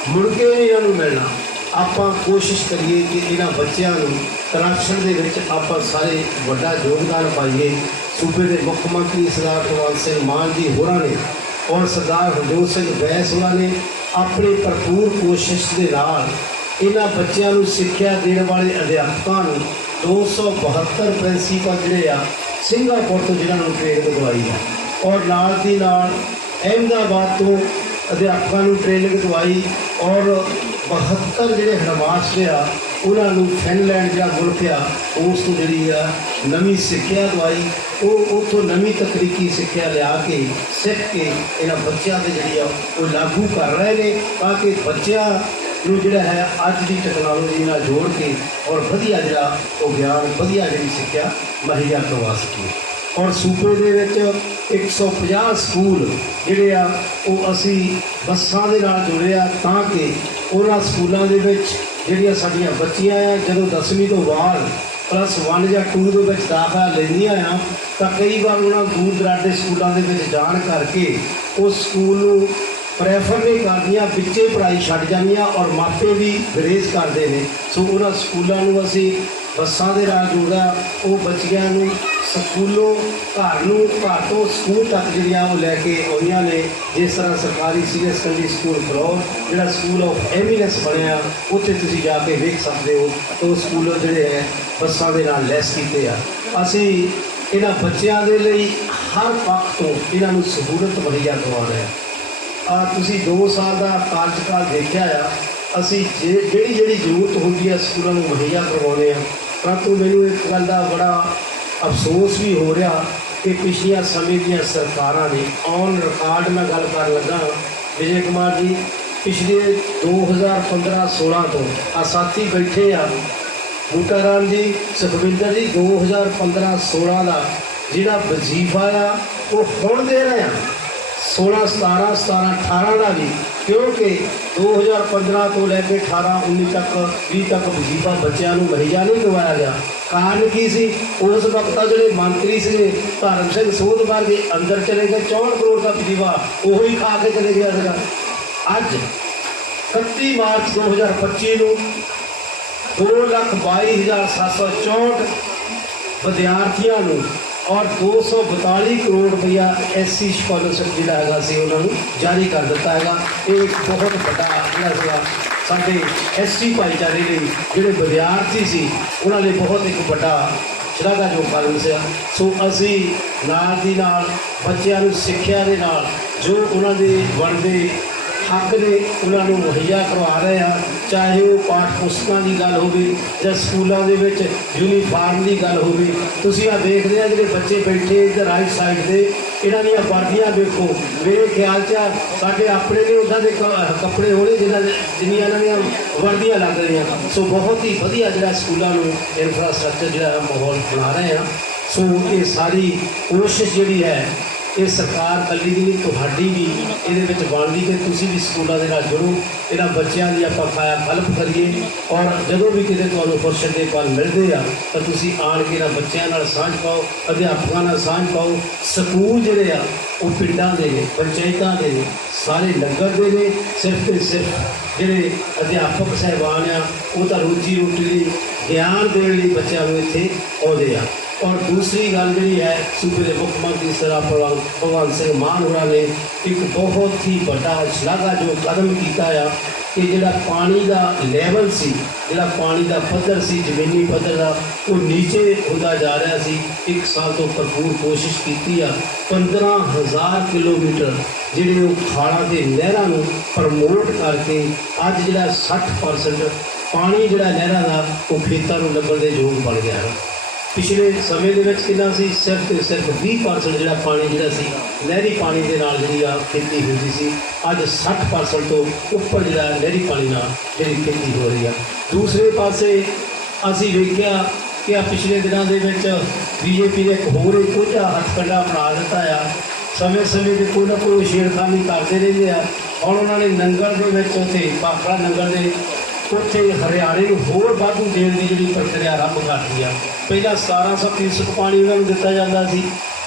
ਮੁੜ ਕੇ ਨਹੀਂ ਇਹਨਾਂ ਨੂੰ ਮਿਲਣਾ। ਆਪਾਂ ਕੋਸ਼ਿਸ਼ ਕਰੀਏ ਕਿ ਇਹਨਾਂ ਬੱਚਿਆਂ ਨੂੰ ਕਰਪਸ਼ਨ ਦੇ ਵਿੱਚ ਆਪਾਂ ਸਾਰੇ ਵੱਡਾ ਯੋਗਦਾਨ ਪਾਈਏ। ਸੂਬੇ ਦੇ ਮੁੱਖ ਮੰਤਰੀ ਸਰਦਾਰ ਭਗਵੰਤ ਸਿੰਘ ਮਾਨ ਜੀ ਹੋਰਾਂ ਨੇ ਔਰ ਸਰਦਾਰ ਹਰਜੋਤ ਸਿੰਘ ਬੈਂਸ ਹੋਰਾਂ ਨੇ ਆਪਣੀ ਭਰਪੂਰ ਕੋਸ਼ਿਸ਼ ਦੇ ਨਾਲ ਇਹਨਾਂ ਬੱਚਿਆਂ ਨੂੰ ਸਿੱਖਿਆ ਦੇਣ ਵਾਲੇ ਅਧਿਆਪਕਾਂ ਨੂੰ 272 ਪ੍ਰਿੰਸੀਪਲ ਜਿਹੜੇ ਆ ਸਿੰਗਾਪੁਰ ਤੋਂ ਜਿਨ੍ਹਾਂ ਨੂੰ ਟ੍ਰੇਨਿੰਗ ਦਵਾਈ ਹੈ। ਔਰ ਨਾਲ ਦੀ ਨਾਲ ਅਹਿਮਦਾਬਾਦ ਤੋਂ ਅਧਿਆਪਕਾਂ ਨੂੰ ਟ੍ਰੇਨਿੰਗ ਦਵਾਈ ਔਰ 72 ਜਿਹੜੇ ਹਰਮਾਸ਼ ਆ, ਉਹਨਾਂ ਨੂੰ ਫਿਨਲੈਂਡ ਜਾਂ ਮੁਲਕ ਆ, ਉਸ ਤੋਂ ਜਿਹੜੀ ਆ ਨਵੀਂ ਸਿੱਖਿਆ ਦਵਾਈ, ਉਹ ਉਥੋਂ ਨਵੀਂ ਤਕਨੀਕੀ ਸਿੱਖਿਆ ਲਿਆ ਕੇ, ਸਿੱਖ ਕੇ ਇਹਨਾਂ ਬੱਚਿਆਂ ਦੇ ਜਿਹੜੀ ਆ ਉਹ ਲਾਗੂ ਕਰ ਰਹੇ ਨੇ, ਤਾਂ ਕਿ ਬੱਚਿਆਂ ਨੂੰ ਜਿਹੜਾ ਹੈ ਅੱਜ ਦੀ ਟੈਕਨੋਲੋਜੀ ਨਾਲ ਜੋੜ ਕੇ ਔਰ ਵਧੀਆ ਜਿਹੜਾ ਉਹ ਗਿਆਨ, ਵਧੀਆ ਜਿਹੜੀ ਸਿੱਖਿਆ ਮੁਹੱਈਆ ਕਰਵਾ ਸਕੀਏ ਔਰ ਸੂਬੇ ਦੇ ਵਿੱਚ 150 ਸਕੂਲ ਜਿਹੜੇ ਆ, ਉਹ ਅਸੀਂ ਬੱਸਾਂ ਦੇ ਨਾਲ ਜੁੜੇ ਆ ਤਾਂ ਕਿ ਉਹਨਾਂ ਸਕੂਲਾਂ ਦੇ ਵਿੱਚ ਜਿਹੜੀਆਂ ਸਾਡੀਆਂ ਬੱਚੀਆਂ ਆ, ਜਦੋਂ 10ਵੀਂ ਤੋਂ ਬਾਅਦ ਪਲੱਸ 1 ਜਾਂ 2 ਦੇ ਵਿੱਚ ਦਾਖਲਾ ਲੈਂਦੀਆਂ ਆ, ਤਾਂ ਕਈ ਵਾਰ ਉਹਨਾਂ ਦੂਰ ਦਰਾਡੇ ਸਕੂਲਾਂ ਦੇ ਵਿੱਚ ਜਾਣ ਕਰਕੇ ਉਸ ਸਕੂਲ ਨੂੰ ਪ੍ਰੈਫਰ ਨਹੀਂ ਕਰਦੀਆਂ ਵਿੱਚੇ ਪੜ੍ਹਾਈ ਛੱਡ ਜਾਂਦੀਆਂ ਔਰ ਮਾਪੇ ਵੀ ਗਰੇਜ਼ ਕਰਦੇ ਨੇ। ਸੋ ਉਹਨਾਂ ਸਕੂਲਾਂ ਨੂੰ ਅਸੀਂ ਬੱਸਾਂ ਦੇ ਨਾਲ ਜੋੜਿਆ ਉਹ ਬੱਚਿਆਂ ਨੂੰ ਸਕੂਲੋਂ, ਘਰ ਨੂੰ, ਘਰ ਤੋਂ ਸਕੂਲ ਤੱਕ ਜਿਹੜੀਆਂ ਉਹ ਲੈ ਕੇ ਆਉਂਦੀਆਂ ਨੇ, ਜਿਸ ਤਰ੍ਹਾਂ ਸਰਕਾਰੀ ਸੀਨੀਅਰ ਸੈਕੰਡਰੀ ਸਕੂਲ ਫਲੋਰ ਜਿਹੜਾ ਸਕੂਲ ਆਫ ਐਮੀਨੈਂਸ ਬਣਿਆ ਉੱਥੇ ਤੁਸੀਂ ਜਾ ਕੇ ਵੇਖ ਸਕਦੇ ਹੋ ਉਹ ਸਕੂਲ ਜਿਹੜੇ ਹੈ, ਬੱਸਾਂ ਦੇ ਨਾਲ ਲੈਸ ਕੀਤੇ ਆ। ਅਸੀਂ ਇਹਨਾਂ ਬੱਚਿਆਂ ਦੇ ਲਈ ਹਰ ਪੱਖ ਤੋਂ ਇਹਨਾਂ ਨੂੰ ਸਹੂਲਤ ਮੁਹੱਈਆ ਕਰਵਾ ਰਹੇ ਹਾਂ। ਆ ਤੁਸੀਂ 2 ਸਾਲ ਦਾ ਕਾਰਜਕਾਲ ਦੇਖਿਆ ਆ, ਅਸੀਂ ਜੇ- ਜਿਹੜੀ ਜਿਹੜੀ ਜ਼ਰੂਰਤ ਹੁੰਦੀ ਆ ਸਕੂਲਾਂ ਨੂੰ ਮੁਹੱਈਆ ਕਰਵਾਉਂਦੇ ਆ। ਪਰੰਤੂ ਮੈਨੂੰ ਇੱਕ ਗੱਲ ਦਾ ਬੜਾ ਅਫਸੋਸ ਵੀ ਹੋ ਰਿਹਾ ਕਿ ਪਿਛਲੀਆਂ ਸਮੇਂ ਦੀਆਂ ਸਰਕਾਰਾਂ ਨੇ ਔਨ ਰਿਕਾਰਡ ਮੈਂ ਗੱਲ ਕਰਨ ਲੱਗਾ ਵਿਜੇ ਕੁਮਾਰ ਜੀ, ਪਿਛਲੇ 2015-16 ਤੋਂ ਆ ਸਾਥੀ ਬੈਠੇ ਆ ਬੂਟਾ ਰਾਮ ਜੀ, ਸੁਖਵਿੰਦਰ ਜੀ 2015-16 ਦਾ ਜਿਹੜਾ ਵਜ਼ੀਫਾ ਆ, ਉਹ ਹੁਣ ਦੇ ਰਹੇ ਆ। 16 17 17 18 ਦਾ ਵੀ, ਕਿਉਂਕਿ 2015 ਤੋਂ ਲੈ ਕੇ 18 19 ਤੱਕ 20 ਤੱਕ ਵਜ਼ੀਫਾ ਬੱਚਿਆਂ ਨੂੰ ਮੁਹੱਈਆ ਨਹੀਂ ਕਰਵਾਇਆ ਗਿਆ। ਕਾਰਨ ਕੀ ਸੀ? ਉਸ ਵਕਤ ਤਾਂ ਜਿਹੜੇ ਮੰਤਰੀ ਸੀਗੇ ਧਰਮ ਸਿੰਘ ਸੋਧਵਾਰ ਦੇ ਅੰਦਰ ਚਲੇ ਗਏ 64 ਕਰੋੜ ਦਾ ਵਜ਼ੀਫਾ ਉਹੀ ਖਾ ਕੇ ਚਲੇ ਗਿਆ ਸੀਗਾ। ਅੱਜ 31 ਮਾਰਚ 2025 ਨੂੰ 222764 ਵਿਦਿਆਰਥੀਆਂ ਨੂੰ ਔਰ 242 ਕਰੋੜ ਰੁਪਇਆ ਐਸਸੀ ਸਕਾਲਰਸ਼ਿਪ ਜਿਹੜਾ ਹੈਗਾ ਸੀ ਉਹਨਾਂ ਨੂੰ ਜਾਰੀ ਕਰ ਦਿੱਤਾ ਹੈਗਾ। ਇਹ ਇੱਕ ਬਹੁਤ ਵੱਡਾ ਜਿਹੜਾ ਸੀਗਾ ਸਾਡੇ ਐਸਟੀ ਭਾਈਚਾਰੇ ਲਈ ਜਿਹੜੇ ਵਿਦਿਆਰਥੀ ਸੀ, ਉਹਨਾਂ ਲਈ ਬਹੁਤ ਇੱਕ ਵੱਡਾ ਸ਼ਲਾਘਾਯੋਗ ਜੋ ਕਾਰਨ ਸੀ ਸੋ ਅਸੀਂ ਨਾਲ ਦੀ ਨਾਲ ਬੱਚਿਆਂ ਨੂੰ ਸਿੱਖਿਆ ਦੇ ਨਾਲ ਜੋ ਉਹਨਾਂ ਦੇ ਬਣਦੇ ਹੱਕ ਨੇ ਉਹਨਾਂ ਨੂੰ ਮੁਹੱਈਆ ਕਰਵਾ ਰਹੇ ਹਾਂ। ਚਾਹੇ ਉਹ ਪਾਠ ਪੁਸਤਕਾਂ ਦੀ ਗੱਲ ਹੋਵੇ ਜਾਂ ਸਕੂਲਾਂ ਦੇ ਵਿੱਚ ਯੂਨੀਫਾਰਮ ਦੀ ਗੱਲ ਹੋਵੇ। ਤੁਸੀਂ ਆ ਦੇਖਦੇ ਆ ਜਿਹੜੇ ਬੱਚੇ ਬੈਠੇ ਇੱਧਰ ਰਾਈਟ ਸਾਈਡ ਦੇ, ਇਹਨਾਂ ਦੀਆਂ ਵਰਦੀਆਂ ਵੇਖੋ। ਮੇਰੇ ਖਿਆਲ 'ਚ ਆ ਸਾਡੇ ਆਪਣੇ ਨੇ ਉਹਨਾਂ ਦੇ ਕੱਪੜੇ ਹੋਣੇ ਜਿਹਨਾਂ ਦੇ- ਜਿੰਨੀਆਂ ਇਹਨਾਂ ਦੀਆਂ ਵਰਦੀਆਂ ਲੱਗ ਰਹੀਆਂ। ਸੋ ਬਹੁਤ ਹੀ ਵਧੀਆ ਜਿਹੜਾ ਸਕੂਲਾਂ ਨੂੰ ਇਨਫਰਾਸਟ੍ਰਕਚਰ ਜਿਹੜਾ ਮਾਹੌਲ ਬਣਾ ਰਹੇ ਆ ਸੋ ਇਹ ਸਾਰੀ ਕੋਸ਼ਿਸ਼ ਜਿਹੜੀ ਹੈ ਇਹ ਸਰਕਾਰ ਕੱਲੀ ਦੀ ਨਹੀਂ, ਤੁਹਾਡੀ ਵੀ, ਇਹਦੇ ਵਿੱਚ ਬਣਦੀ ਕਿ ਤੁਸੀਂ ਵੀ ਸਕੂਲਾਂ ਦੇ ਨਾਲ ਜੁੜੋ, ਇਹਨਾਂ ਬੱਚਿਆਂ ਦੀ ਆਪਾਂ ਕਾਇਆ ਹਲਪ ਕਰੀਏ, ਔਰ ਜਦੋਂ ਵੀ ਕਿਤੇ ਤੁਹਾਨੂੰ ਫੁਰਸਤ ਦੇ ਪਲ ਮਿਲਦੇ ਆ, ਤਾਂ ਤੁਸੀਂ ਆਣ ਕੇ ਇਹਨਾਂ ਬੱਚਿਆਂ ਨਾਲ ਸਾਂਝ ਪਾਓ, ਅਧਿਆਪਕਾਂ ਨਾਲ ਸਾਂਝ ਪਾਓ, ਸਕੂਲ ਜਿਹੜੇ ਆ, ਉਹ ਪਿੰਡਾਂ ਦੇ ਨੇ, ਪੰਚਾਇਤਾਂ ਦੇ ਨੇ, ਸਾਰੇ ਨਗਰ ਦੇ ਨੇ, ਸਿਰਫ ਤੇ ਸਿਰਫ ਜਿਹੜੇ ਅਧਿਆਪਕ ਸਹਿਬਾਨ ਆ, ਉਹ ਤਾਂ ਰੋਜੀ ਰੋਟੀ ਲਈ, ਗਿਆਨ ਦੇਣ ਲਈ ਬੱਚਿਆਂ ਨੂੰ ਇੱਥੇ ਆਉਂਦੇ ਆ। ਔਰ ਦੂਸਰੀ ਗੱਲ ਜਿਹੜੀ ਹੈ, ਸੂਬੇ ਦੇ ਮੁੱਖ ਮੰਤਰੀ ਸਰਦਾਰ ਭਗਵੰਤ ਸਿੰਘ ਮਾਨ ਹੋਰਾਂ ਨੇ ਇੱਕ ਬਹੁਤ ਹੀ ਵੱਡਾ ਸ਼ਲਾਘਾ ਜੋ ਕਦਮ ਕੀਤਾ ਆ ਕਿ ਜਿਹੜਾ ਪਾਣੀ ਦਾ ਲੈਵਲ ਸੀ, ਜਿਹੜਾ ਪਾਣੀ ਦਾ ਪੱਧਰ ਸੀ, ਜ਼ਮੀਨੀ ਪੱਧਰ ਦਾ, ਉਹ ਨੀਚੇ ਹੁੰਦਾ ਜਾ ਰਿਹਾ ਸੀ। ਇੱਕ ਸਾਲ ਤੋਂ ਭਰਪੂਰ ਕੋਸ਼ਿਸ਼ ਕੀਤੀ ਆ। 15000 ਕਿਲੋਮੀਟਰ ਜਿਹੜੇ ਉਹ ਖਾਲਾਂ ਤੇ ਨਹਿਰਾਂ ਨੂੰ ਪ੍ਰਮੋਟ ਕਰਕੇ ਅੱਜ ਜਿਹੜਾ 60% ਪਾਣੀ ਜਿਹੜਾ ਨਹਿਰਾਂ ਦਾ, ਉਹ ਖੇਤਾਂ ਨੂੰ ਲੱਗਣ ਦੇ ਯੋਗ ਬਣ ਗਿਆ ਹੈ। ਪਿਛਲੇ ਸਮੇਂ ਦੇ ਵਿੱਚ ਕਿੰਨਾ ਸੀ? ਸਿਰਫ ਤੇ ਸਿਰਫ 20% ਜਿਹੜਾ ਪਾਣੀ ਜਿਹੜਾ ਸੀ, ਨਹਿਰੀ ਪਾਣੀ ਦੇ ਨਾਲ ਜਿਹੜੀ ਆ ਖੇਤੀ ਹੁੰਦੀ ਸੀ, ਅੱਜ 60% ਤੋਂ ਉੱਪਰ ਜਿਹੜਾ ਨਹਿਰੀ ਪਾਣੀ ਨਾਲ ਜਿਹੜੀ ਖੇਤੀ ਹੋ ਰਹੀ ਆ। ਦੂਸਰੇ ਪਾਸੇ ਅਸੀਂ ਵੇਖਿਆ ਕਿ ਆ ਪਿਛਲੇ ਦਿਨਾਂ ਦੇ ਵਿੱਚ ਬੀਜੇਪੀ ਨੇ ਇੱਕ ਹੋਰ ਹੀ ਕੋਝਾ ਹੱਥਕੰਡਾ ਬਣਾ ਦਿੱਤਾ ਆ। ਸਮੇਂ ਸਮੇਂ ਤੇ ਕੋਈ ਨਾ ਕੋਈ ਛੇੜਖਾਨੀ ਕਰਦੇ ਰਹਿੰਦੇ ਆ। ਹੁਣ ਉਹਨਾਂ ਨੇ ਨੰਗਲ ਦੇ ਵਿੱਚ ਉੱਥੇ, ਭਾਖੜਾ ਨੰਗਲ ਦੇ ਉੱਥੇ ਹਰਿਆਣੇ ਨੂੰ ਹੋਰ ਵਾਧੂ ਦੇਣ ਦੀ ਜਿਹੜੀ ਪ੍ਰਕਿਰਿਆ ਆਰੰਭ ਕਰਤੀ ਆ। ਪਹਿਲਾਂ 1700 ਕਿਊਸਕ ਪਾਣੀ ਉਹਨਾਂ ਨੂੰ ਦਿੱਤਾ ਜਾਂਦਾ ਸੀ,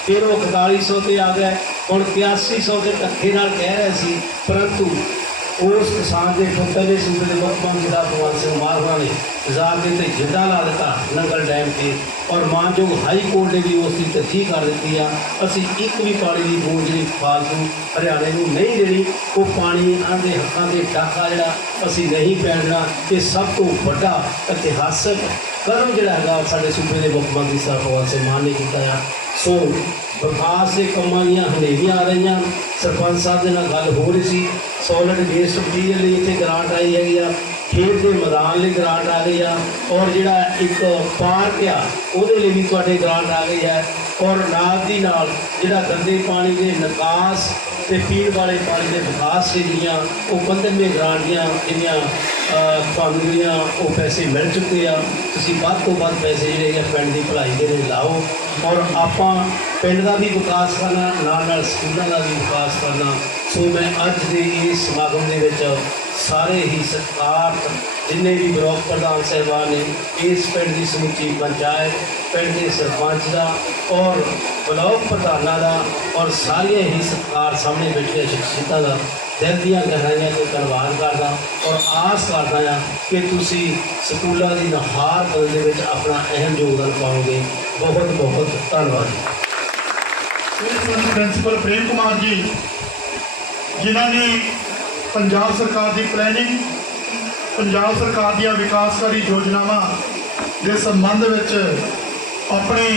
ਫਿਰ ਉਹ 4100 ਤੇ ਆ ਗਿਆ, ਹੁਣ 8100 ਦੇ ਧੱਕੇ ਨਾਲ ਕਹਿ ਰਹੇ ਸੀ, ਪਰੰਤੂ ਉਸ ਕਿਸਾਨ ਦੇ ਪੁੱਤਰ ਦੇ ਸੂਬੇ ਦੇ ਮੁੱਖ ਮੰਤਰੀ ਦਾ ਭਗਵੰਤ ਸਿੰਘ ਮਾਨ ਹੋਰਾਂ ਨੇ ਪੰਜਾਬ ਦੇ ਤੇ ਜਿੱਦਾਂ ਲਾ ਦਿੱਤਾ ਨੰਗਲ ਡੈਮ ਤੇ। ਔਰ ਮਾਨਯੋਗ ਹਾਈ ਕੋਰਟ ਨੇ ਵੀ ਉਸ ਦੀ ਤਰਜੀਹ ਕਰ ਦਿੱਤੀ ਆ। ਅਸੀਂ ਇੱਕ ਵੀ ਪਾਣੀ ਦੀ ਬੂੰਦ ਜਿਹੜੀ ਫਾਲਤੂ ਹਰਿਆਣੇ ਨੂੰ ਨਹੀਂ ਦੇਣੀ, ਉਹ ਪਾਣੀ ਇਹਨਾਂ ਦੇ ਹੱਕਾਂ ਦੇ ਡਾਕਾ ਜਿਹੜਾ ਅਸੀਂ ਨਹੀਂ ਪੈਣ ਇਹ ਸਭ ਤੋਂ ਵੱਡਾ ਇਤਿਹਾਸਕ ਕਦਮ ਜਿਹੜਾ ਹੈਗਾ ਸਾਡੇ ਸੂਬੇ ਦੇ ਮੁੱਖ ਮੰਤਰੀ ਸਾਹਿਬ ਭਗਵੰਤ ਸਿੰਘ ਮਾਨ ਨੇ ਕੀਤਾ ਆ। ਸੋ ਵਿਕਾਸ ਦੇ ਕੰਮਾਂ ਦੀਆਂ ਹਨੇਰੀਆਂ ਆ ਰਹੀਆਂ। ਸਰਪੰਚ ਸਾਹਿਬ ਦੇ ਨਾਲ ਗੱਲ ਹੋ ਰਹੀ ਸੀ। ਸੋਲਿਡ ਵੇਸਟ ਮਟੀਰੀਅਲ ਲਈ ਇੱਥੇ ਗ੍ਰਾਂਟ ਆਈ ਹੈਗੀ ਆ। ਖੇਡ ਦੇ ਮੈਦਾਨ ਲਈ ਗ੍ਰਾਂਟ ਆ ਗਈ ਆ ਔਰ ਜਿਹੜਾ ਇੱਕ ਪਾਰਕ ਆ, ਉਹਦੇ ਲਈ ਵੀ ਤੁਹਾਡੇ ਗ੍ਰਾਂਟ ਆ ਗਈ ਹੈ ਔਰ ਨਾਲ ਦੀ ਨਾਲ ਜਿਹੜਾ ਗੰਦੇ ਪਾਣੀ ਦੇ ਨਿਕਾਸ ਤੇ ਪੀਣ ਵਾਲੇ ਪਾਣੀ ਦੇ ਵਿਕਾਸ ਦੇ ਜਿਹੜੀਆਂ, ਉਹ ਪੰਦਰਵੇਂ ਗ੍ਰਾਂਟ ਦੀਆਂ ਜਿਹੜੀਆਂ ਤੁਹਾਨੂੰ ਜਿਹੜੀਆਂ ਉਹ ਪੈਸੇ ਮਿਲ ਚੁੱਕੇ ਆ। ਤੁਸੀਂ ਵੱਧ ਤੋਂ ਵੱਧ ਪੈਸੇ ਜਿਹੜੇ ਆ, ਪਿੰਡ ਦੀ ਭਲਾਈ ਦੇ ਲਈ ਲਾਓ ਔਰ ਆਪਾਂ ਪਿੰਡ ਦਾ ਵੀ ਵਿਕਾਸ ਕਰਨਾ ਨਾਲ ਨਾਲ ਸਕੂਲਾਂ ਦਾ ਵੀ ਵਿਕਾਸ ਕਰਨਾ। ਸੋ ਮੈਂ ਅੱਜ ਦੇ ਇਸ ਸਮਾਗਮ ਦੇ ਵਿੱਚ ਸਾਰੇ ਹੀ ਸਤਿਕਾਰਤ ਜਿੰਨੇ ਵੀ ਬਲਾਕ ਪ੍ਰਧਾਨ ਸਾਹਿਬਾਨ ਨੇ, ਇਸ ਪਿੰਡ ਦੀ ਸਮੁੱਚੀ ਪੰਚਾਇਤ, ਪਿੰਡ ਦੇ ਸਰਪੰਚ ਦਾ ਔਰ ਬਲਾਕ ਪ੍ਰਧਾਨਾਂ ਦਾ ਔਰ ਸਾਰੀਆਂ ਹੀ ਸਤਿਕਾਰ ਸਾਹਮਣੇ ਬੈਠੀਆਂ ਸ਼ਖਸੀਅਤਾਂ ਦਾ ਦਿਲ ਦੀਆਂ ਗਹਿਰਾਈਆਂ ਤੋਂ ਧੰਨਵਾਦ ਕਰਦਾ ਔਰ ਆਸ ਕਰਦਾ ਹਾਂ ਕਿ ਤੁਸੀਂ ਸਕੂਲਾਂ ਦੀ ਨਹਾਰ ਬਦਲ ਦੇ ਵਿੱਚ ਆਪਣਾ ਅਹਿਮ ਯੋਗਦਾਨ ਪਾਓਗੇ। ਬਹੁਤ ਬਹੁਤ ਧੰਨਵਾਦ। ਪ੍ਰਿੰਸੀਪਲ ਪ੍ਰੇਮ ਕੁਮਾਰ ਜੀ, ਜਿਨ੍ਹਾਂ ਨੇ ਪੰਜਾਬ ਸਰਕਾਰ ਦੀ ਪਲੈਨਿੰਗ ਪੰਜਾਬ ਸਰਕਾਰ ਦੀਆਂ ਵਿਕਾਸਕਾਰੀ ਯੋਜਨਾਵਾਂ ਦੇ ਸੰਬੰਧ ਵਿੱਚ ਆਪਣੇ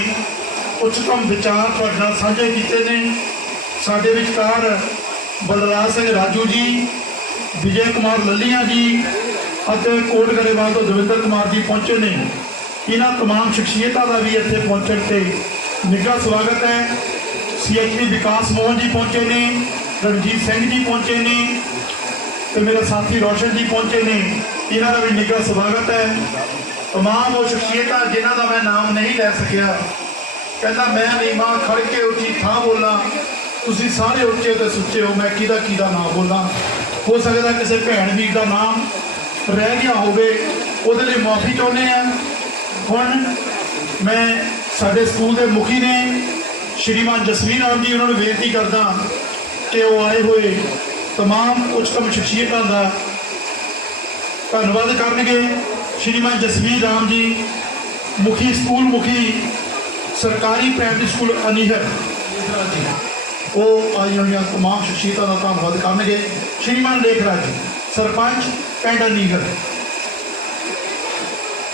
ਉੱਚਤਮ ਵਿਚਾਰ ਤੁਹਾਡੇ ਨਾਲ ਸਾਂਝੇ ਕੀਤੇ ਨੇ ਸਾਡੇ ਵਿਚਕਾਰ ਬਲਰਾਜ ਸਿੰਘ ਰਾਜੂ ਜੀ ਵਿਜੇ ਕੁਮਾਰ ਲੱਲੀਆਂ ਜੀ ਅਤੇ ਕੋਟ ਗਰੇਵਾਲ ਤੋਂ ਦਵਿੰਦਰ ਕੁਮਾਰ ਜੀ ਪਹੁੰਚੇ ਨੇ ਇਹਨਾਂ तमाम ਸ਼ਖਸੀਅਤਾਂ ਦਾ ਵੀ ਇੱਥੇ ਪਹੁੰਚਣ ਤੇ ਨਿੱਘਾ ਸਵਾਗਤ ਹੈ ਸੀਐਚਪੀ ਵਿਕਾਸ ਮੋਹਨ ਜੀ ਪਹੁੰਚੇ ਨੇ ਰਣਜੀਤ ਸਿੰਘ ਜੀ ਪਹੁੰਚੇ ਨੇ ਤੇ ਮੇਰੇ ਸਾਥੀ ਰੋਸ਼ਨ ਜੀ ਪਹੁੰਚੇ ਨੇ ਇਹਨਾਂ ਦਾ ਵੀ ਨਿੱਘਾ ਸਵਾਗਤ ਹੈ तमाम ਉਹ ਸ਼ਖਸੀਅਤਾਂ ਜਿਨ੍ਹਾਂ ਦਾ ਮੈਂ ਨਾਮ ਨਹੀਂ ਲੈ ਸਕਿਆ ਕਹਿੰਦਾ ਮੈਂ ਨੀਮਾ ਖੜ ਕੇ ਉੱਚੀ ਥਾਂ ਬੋਲਾਂ ਤੁਸੀਂ ਸਾਰੇ ਉੱਚੇ ਤੇ ਸੁੱਚੇ ਹੋ ਮੈਂ ਕਿਹਦਾ ਕਿਹਦਾ ਨਾਮ ਬੋਲਾਂ ਹੋ ਸਕਦਾ ਕਿਸੇ ਭੈਣ ਵੀਰ ਦਾ ਨਾਮ ਰਹਿ ਗਿਆ ਹੋਵੇ ਉਹਦੇ ਲਈ ਮਾਫੀ ਚਾਹੁੰਦੇ ਆ ਹੁਣ ਮੈਂ ਸਾਡੇ ਸਕੂਲ ਦੇ ਮੁਖੀ ਨੇ ਸ਼੍ਰੀਮਾਨ ਜਸਵੀਰ ਰਾਮ ਜੀ ਉਹਨਾਂ ਨੂੰ ਬੇਨਤੀ ਕਰਦਾ ਕਿ ਉਹ ਆਏ ਹੋਏ तमाम ਉੱਚਤਮ ਸ਼ਖਸੀਅਤਾਂ ਦਾ ਧੰਨਵਾਦ ਕਰਨਗੇ ਸ਼੍ਰੀਮਾਨ ਜਸਵੀਰ ਰਾਮ ਜੀ ਮੁਖੀ ਸਕੂਲ ਮੁਖੀ ਸਰਕਾਰੀ ਪ੍ਰਾਇਮਰੀ ਸਕੂਲ ਅਨੀਹਰ ਉਹ ਆਈਆਂ ਹੋਈਆਂ तमाम ਸ਼ਖਸੀਅਤਾਂ ਦਾ ਧੰਨਵਾਦ ਕਰਨਗੇ ਸ਼੍ਰੀਮਾਨ ਲੇਖਰਾਜ ਜੀ ਸਰਪੰਚ ਪਿੰਡ ਅਨੀਹਰ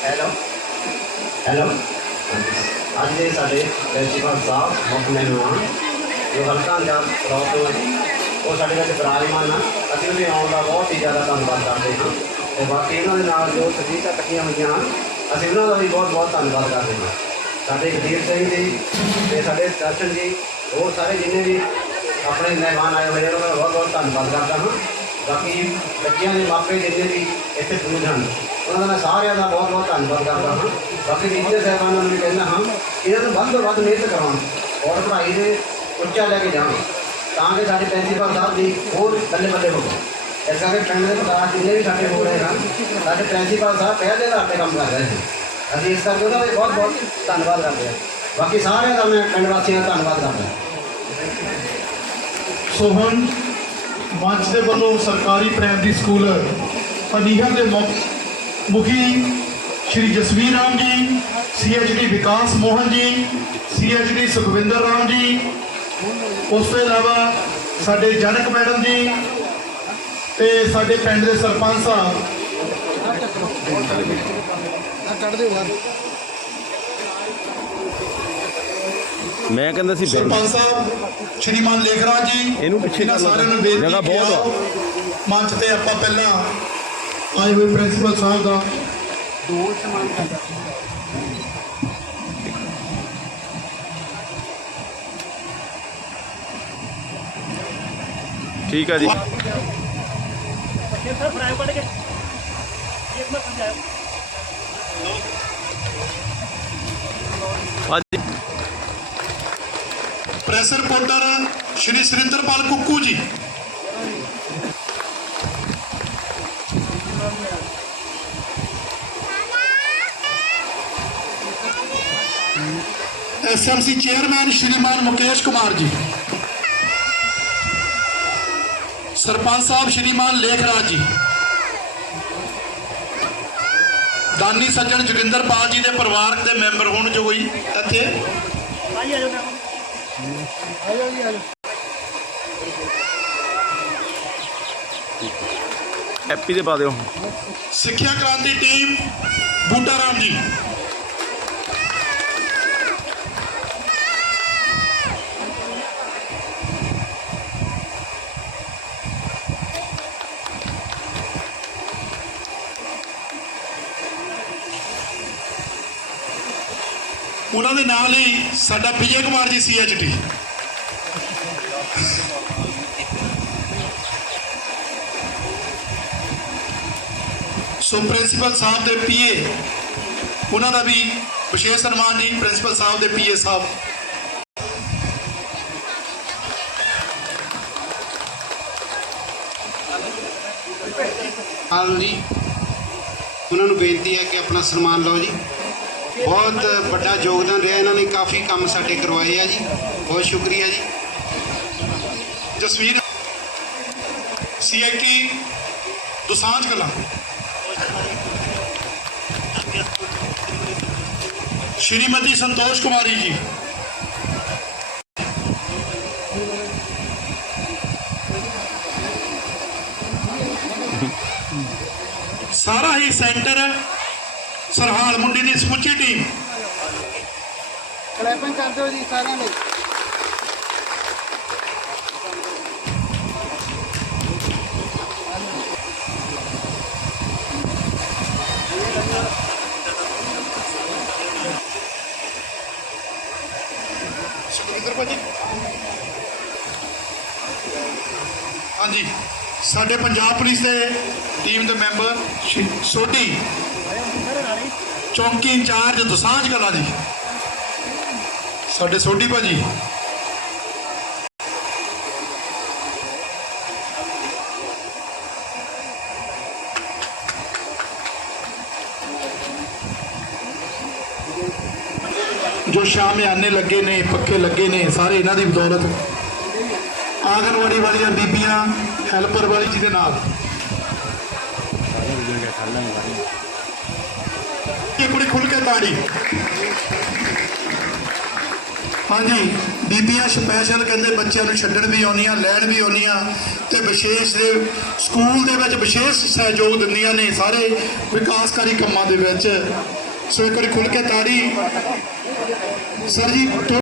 ਹੈਲੋ ਹੈਲੋ ਅੱਜ ਦੇ ਸਾਡੇ ਪ੍ਰਿੰਸੀਪਲ ਸਾਹਿਬ ਮੁੱਖ ਮਹਿਮਾਨ ਜੋ ਹਲਕਾ ਅੰਜਾਮ ਰੌਕ ਉਹ ਸਾਡੇ ਵਿੱਚ ਵਿਰਾਜਮਾਨ ਆ। ਅਸੀਂ ਉਹਦੇ ਆਉਣ ਦਾ ਬਹੁਤ ਹੀ ਜ਼ਿਆਦਾ ਧੰਨਵਾਦ ਕਰਦੇ ਹਾਂ। ਤੇ ਬਾਕੀ ਇਹਨਾਂ ਦੇ ਨਾਲ ਜੋ ਤਸਵੀਰਾਂ ਇਕੱਠੀਆਂ ਹੋਈਆਂ ਹਨ, ਅਸੀਂ ਉਹਨਾਂ ਦਾ ਵੀ ਬਹੁਤ ਬਹੁਤ ਧੰਨਵਾਦ ਕਰਦੇ ਹਾਂ। ਸਾਡੇ ਗਦੀਰ ਸਿੰਘ ਜੀ ਤੇ ਸਾਡੇ ਦਰਸ਼ਨ ਜੀ, ਹੋਰ ਸਾਰੇ ਜਿੰਨੇ ਵੀ ਆਪਣੇ ਮਹਿਮਾਨ ਆਏ ਹੋਏ ਨੇ, ਉਹਨਾਂ ਦਾ ਬਹੁਤ ਬਹੁਤ ਧੰਨਵਾਦ ਕਰਦਾ ਹਾਂ। ਬਾਕੀ ਬੱਚਿਆਂ ਦੇ ਮਾਪੇ ਜਿੰਨੇ ਵੀ ਇੱਥੇ ਮੌਜੂਦ ਹਨ, ਉਹਨਾਂ ਦਾ ਮੈਂ ਸਾਰਿਆਂ ਦਾ ਬਹੁਤ ਬਹੁਤ ਧੰਨਵਾਦ ਕਰਦਾ ਹਾਂ। ਬਾਕੀ ਟੀਚਰ ਸਾਹਿਬਾਨਾਂ ਨੂੰ ਵੀ ਕਹਿੰਦਾ ਹਾਂ ਕਿ ਇਹਨਾਂ ਨੂੰ ਵੱਧ ਤੋਂ ਵੱਧ ਮਿਹਨਤ ਕਰਾਉਣ ਔਰ ਪੜ੍ਹਾਈ ਦੇ ਉੱਚਾ ਲੈ ਕੇ ਜਾਣ। ਤਾਂ ਕਿ ਸਾਡੇ ਪ੍ਰਿੰਸੀਪਲ ਸਾਹਿਬ ਦੀ ਹੋਰ ਬੱਲੇ ਬੱਲੇ ਹੋਵੇ ਇਸ ਕਰਕੇ ਪਿੰਡ ਦੇ ਵਿਕਾਸ ਜਿੰਨੇ ਵੀ ਸਾਡੇ ਹੋ ਰਹੇ ਹਨ, ਸਾਡੇ ਪ੍ਰਿੰਸੀਪਲ ਸਾਹਿਬ ਪਹਿਲੇ ਆਧਾਰ ਤੇ ਕੰਮ ਕਰ ਰਹੇ ਸੀ ਅਸੀਂ ਇਸ ਕਰਕੇ ਉਹਨਾਂ ਦਾ ਬਹੁਤ ਬਹੁਤ ਧੰਨਵਾਦ ਕਰਦੇ ਹਾਂ। ਬਾਕੀ ਸਾਰਿਆਂ ਦਾ ਮੈਂ ਪਿੰਡ ਵਾਸੀਆਂ ਦਾ ਧੰਨਵਾਦ ਕਰਦਾ ਸੋ ਹੁਣ ਮੰਚ ਦੇ ਵੱਲੋਂ ਸਰਕਾਰੀ ਪ੍ਰਾਇਮਰੀ ਸਕੂਲ ਪਨੀਹਾ ਦੇ ਮੁੱਖ- ਮੁਖੀ ਸ਼੍ਰੀ ਜਸਵੀਰ ਰਾਮ ਜੀ, ਸੀਐਚਡੀ ਵਿਕਾਸ ਮੋਹਨ ਜੀ, ਸੀਐਚਡੀ ਸੁਖਵਿੰਦਰ ਰਾਮ ਜੀ ਉਸ ਤੋਂ ਇਲਾਵਾ ਸਾਡੇ ਜਨਕ ਮੈਡਮ ਜੀ ਤੇ ਸਾਡੇ ਪਿੰਡ ਦੇ ਸਰਪੰਚ ਸਾਹਿਬ ਮੈਂ ਕਹਿੰਦਾ ਸੀ ਸਰਪੰਚ ਸਾਹਿਬ ਸ਼੍ਰੀਮਾਨ ਲੇਖਰਾਜ ਜੀ ਇਹਨੂੰ ਪਿੱਛੇ। ਸਾਰਿਆਂ ਨੂੰ ਬੇਨਤੀ ਜਗ੍ਹਾ ਬਹੁਤ। ਮੰਚ ਤੇ ਆਪਾਂ ਪਹਿਲਾਂ ਆਏ ਹੋਏ ਪ੍ਰਿੰਸੀਪਲ ਸਾਹਿਬ ਦਾ ਠੀਕ ਆ ਜੀ। ਫਿਰ ਫਰਾਈ ਕੱਢ ਕੇ ਇੱਕ ਮਿੰਟ ਸਮਝਾਓ ਅੱਜ press reporter Shri Surinderpal Kukku ji. SMC chairman Shriman Mukesh Kumar ji. Sarpanch ਸਾਹਿਬ ਸ਼੍ਰੀਮਾਨ ਲੇਖਰਾਜ ਜੀ। ਦਾਨੀ ਸੱਜਣ ਜੋਗਿੰਦਰਪਾਲ ਜੀ ਦੇ ਪਰਿਵਾਰਕ ਦੇ ਮੈਂਬਰ ਹੋਣ ਜੋ ਹੋਈ ਇੱਥੇ। ਹੈਪੀ ਦੇ ਪਾ ਦਿਓ। ਸਿੱਖਿਆ ਕ੍ਰਾਂਤੀ ਟੀਮ ਬੂਟਾ ਰਾਮ ਜੀ। ਉਹਨਾਂ ਦੇ ਨਾਲ ਹੀ ਸਾਡਾ ਵਿਜੇ ਕੁਮਾਰ ਜੀ ਸੀਐਚਟੀ ਸੋ ਪ੍ਰਿੰਸੀਪਲ ਸਾਹਿਬ ਦੇ ਪੀਏ, ਉਹਨਾਂ ਦਾ ਵੀ ਵਿਸ਼ੇਸ਼ ਸਨਮਾਨ ਜੀ, ਪ੍ਰਿੰਸੀਪਲ ਸਾਹਿਬ ਦੇ ਪੀਏ ਸਾਹਿਬ। ਹਾਲ ਜੀ ਉਹਨਾਂ ਨੂੰ ਬੇਨਤੀ ਹੈ ਕਿ ਆਪਣਾ ਸਨਮਾਨ ਲਓ ਜੀ। ਬਹੁਤ ਵੱਡਾ ਯੋਗਦਾਨ ਰਿਹਾ। ਇਹਨਾਂ ਨੇ ਕਾਫੀ ਕੰਮ ਸਾਡੇ ਕਰਵਾਏ ਆ ਜੀ। ਬਹੁਤ ਸ਼ੁਕਰੀਆ ਜੀ। ਜਸਵੀਰ ਸੀਆਈਟੀ ਦੁਸਾਂਝ ਕਲਾ। ਸ਼੍ਰੀਮਤੀ ਸੰਤੋਸ਼ ਕੁਮਾਰੀ ਜੀ। ਸਾਰਾ ਹੀ ਸੈਂਟਰ ਸਰਹਾਲ ਮੁੰਡੀ ਦੀ ਸਮੁੱਚੀ ਟੀਮ। ਕਲੈਪਿੰਗ ਕਰ ਦਿਓ ਜੀ ਸਾਰਿਆਂ ਲਈ। ਸੁਖਵਿੰਦਰ ਭਾਜੀ। ਹਾਂਜੀ ਸਾਡੇ ਪੰਜਾਬ ਪੁਲਿਸ ਦੇ ਟੀਮ ਦੇ ਮੈਂਬਰ ਸੋਢੀ ਚੌਂਕੀ ਇੰਚਾਰਜ ਦੁਸਾਂਝ ਕਲਾ ਜੀ। ਸਾਡੇ ਸੋਢੀ ਭਾਜੀ। ਜੋ ਸ਼ਾਮਿਆਨੇ ਲੱਗੇ ਨੇ, ਪੱਕੇ ਲੱਗੇ ਨੇ, ਸਾਰੇ ਇਹਨਾਂ ਦੀ ਬਦੌਲਤ। ਆਂਗਨਵਾੜੀ ਵਾਲੀਆਂ ਬੀਬੀਆਂ, ਹੈਲਪਰ ਵਾਲੀ ਜੀ ਦੇ ਨਾਲ। ਖੁੱਲ ਕੇ ਤਾੜੀ ਹਾਂਜੀ, ਬੀਬੀਆਂ ਸਪੈਸ਼ਲ ਕਹਿੰਦੇ ਬੱਚਿਆਂ ਨੂੰ ਛੱਡਣ ਵੀ ਆਉਂਦੀਆਂ, ਲੈਣ ਵੀ ਆਉਂਦੀਆਂ ਤੇ ਵਿਸ਼ੇਸ਼ ਦੇ ਸਕੂਲ ਦੇ ਵਿੱਚ ਵਿਸ਼ੇਸ਼ ਸਹਿਯੋਗ ਦਿੰਦੀਆਂ ਨੇ ਸਾਰੇ ਵਿਕਾਸਕਾਰੀ ਕੰਮਾਂ ਦੇ ਵਿੱਚ। ਸੋ ਇੱਕ ਵਾਰੀ ਖੁੱਲ ਕੇ ਤਾੜੀ ਸਰ ਜੀ